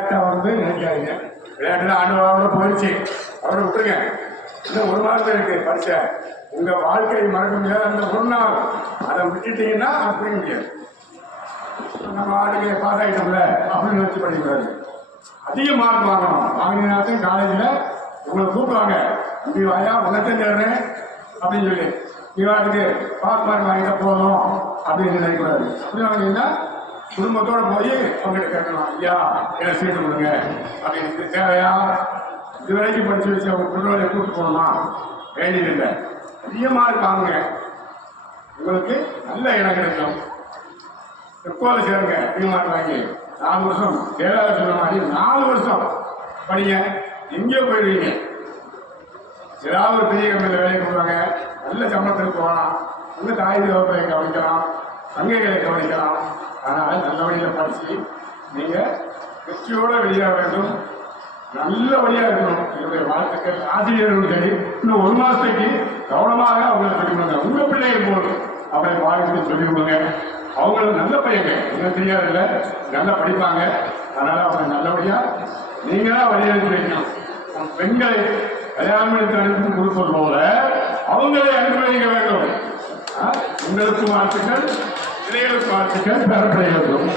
வந்து நினைக்காதீங்க. விளையாட்டுல ஆண்டு போயிடுச்சு, அவரை விட்டுருங்க. இன்னும் ஒரு மாதம் இருக்கு பரிசை. உங்க வாழ்க்கையை மறக்க முடியாது. அந்த ஒரு நாள் அதை விட்டுட்டீங்கன்னா அப்படி முடியாது. நம்ம ஆளுக்கு பாஸ் ஆகிட்டோம்ல அப்படின்னு வச்சு படிக்கூடாது. அதிக மார்க் வாங்கணும். வாங்கினாச்சும் காலேஜில் உங்களை கூப்பிடுவாங்க, இப்படி வாயா உனக்கும் தேடுறேன் அப்படின்னு சொல்லி நீ வாட்டுக்கு பாஸ் மார்க் வாங்கிட்டா போதும் அப்படின்னு நினைக்கக்கூடாது. அப்படி வாங்கினீங்கன்னா குடும்பத்தோட போய் அவங்ககிட்ட கேட்கலாம், ஐயா என்ன சீட்டு கொடுங்க அப்படின்னு. தேவையா? இது வரைக்கும் படிச்சு வச்சு அவங்க குடும்பத்தை கூப்பிட்டு போகணுமா? வேண்டியதில்லை. அதிகமாக இருக்காங்க, உங்களுக்கு நல்ல இடம் கிடைக்கும். எப்போது சேருங்க. அதிகமாக வாங்கி 4 வருஷம் ஏழாவது சொன்ன மாதிரி 4 வருஷம் படிங்க. எங்கேயோ போயிடுவீங்க. ஏதாவது ஒரு பெரிய கம்பெனியில் வேலைக்கு போடுவாங்க, நல்ல சம்பளத்துக்கு போகலாம், நல்ல தாய் வகுப்பை கவனிக்கலாம், சங்கைகளை கவனிக்கலாம். ஆனால் நல்ல வழியில் படித்து நீங்கள் வெற்றியோடு வெளியாக வேண்டும், நல்ல வழியாக இருக்கணும். என்னுடைய வாழ்த்துக்கள். ஆசிரியர்களும் சரி, இன்னும் 1 மாதத்துக்கு கவனமாக அவங்களை சொல்லிக் கொடுங்க. உங்கள் பிள்ளைகள் போல் அவரை வாழ்க்கை சொல்லிக் கொடுங்க. அவங்களுக்கு நல்ல பையங்க, இன்னும் தெரியாதில்லை, நல்லா படிப்பாங்க. அதனால் அவங்க நல்லபடியாக நீங்கள் தான் வழியெடுத்து வைக்கணும். பெண்களை கல்யாணம் எடுத்து அனுப்பி கொடுப்பது போல அவங்களை அனுப்பி வைக்க வேண்டும். உங்களுக்கு வாழ்த்துக்கள், இளைஞருக்கு வாழ்த்துக்கள், பெறப்பட வேண்டும்.